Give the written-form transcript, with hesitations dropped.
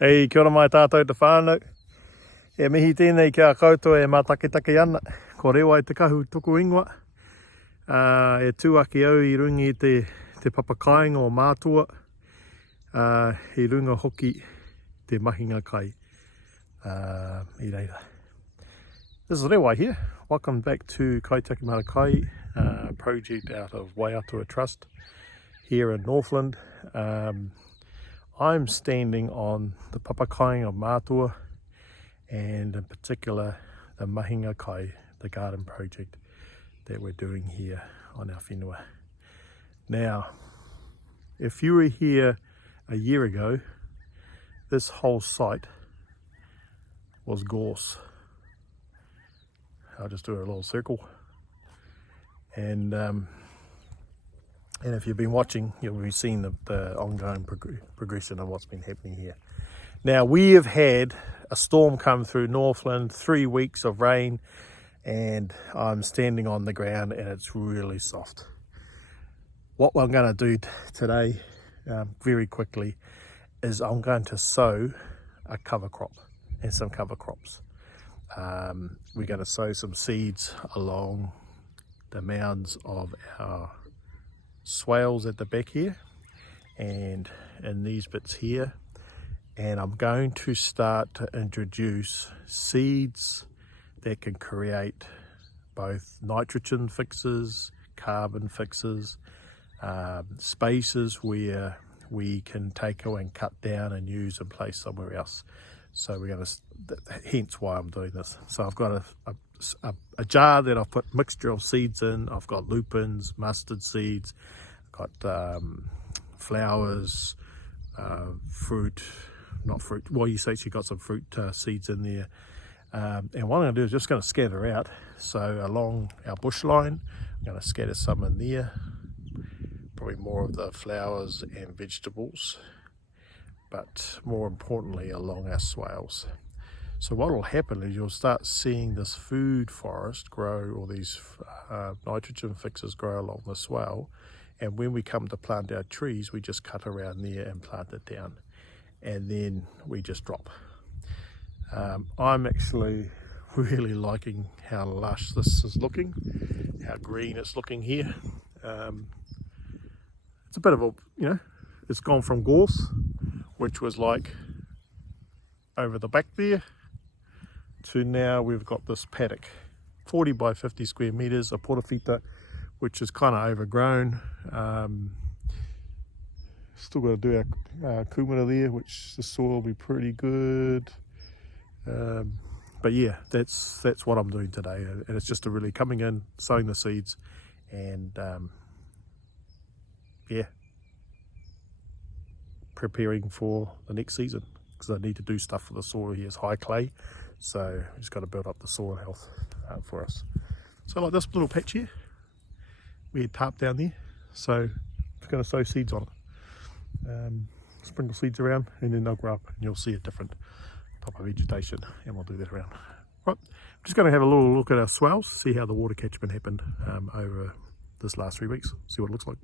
Hei, kia ora mai tātou te whānau. E mihi tēnei kia koutou e mātaketake ana. Ko rewa e te kahu tuku ingoa. E tūaki au I rungi te papakainga o mātua. I runga hoki te mahinga kai. I reira. This is Rewa here. Welcome back to Kaitiaki Māra Kai, project out of Waiatua Trust here in Northland. I'm standing on the papakainga of Mātua, and in particular the mahinga kai, the garden project that we're doing here on our whenua. Now, if you were here a year ago, this whole site was gorse. I'll just do a little circle, and if you've been watching, you'll be seeing the ongoing progression of what's been happening here. Now, we have had a storm come through Northland, 3 weeks of rain, and I'm standing on the ground and it's really soft. What I'm going to do today, very quickly, is I'm going to sow a cover crop and some cover crops. We're going to sow some seeds along the mounds of our swales at the back here and in these bits here, and I'm going to start to introduce seeds that can create both nitrogen fixes, carbon fixes, spaces where we can take and cut down and use and place somewhere else. So we're going to, hence why I'm doing this. So I've got a jar that I've put mixture of seeds in. I've got lupins, mustard seeds, I've got flowers, fruit, not fruit, well, you actually got some fruit seeds in there. And what I'm going to do is just going to scatter out. So along our bush line, I'm going to scatter some in there, probably more of the flowers and vegetables, but more importantly along our swales. So what will happen is you'll start seeing this food forest grow, or these nitrogen fixes grow along the swale, and when we come to plant our trees, we just cut around there and plant it down, and then we just drop. I'm actually really liking how lush this is looking, how green it's looking here. It's a bit of a, it's gone from gorse, which was like over the back there, to now we've got this paddock, 40 by 50 square meters, a portafita, which is kind of overgrown. Still got to do our kumara there, which the soil will be pretty good. But yeah, that's what I'm doing today, and it's just really coming in, sowing the seeds, and yeah, preparing for the next season, because I need to do stuff for the soil here. It's high clay, so I just got to build up the soil health for us. So like this little patch here, we had tarp down there, so I'm going to sow seeds on it. Sprinkle seeds around, and then they'll grow up and you'll see a different type of vegetation, and we'll do that around. Right, I'm just going to have a little look at our swales, see how the water catchment happened over this last 3 weeks, see what it looks like.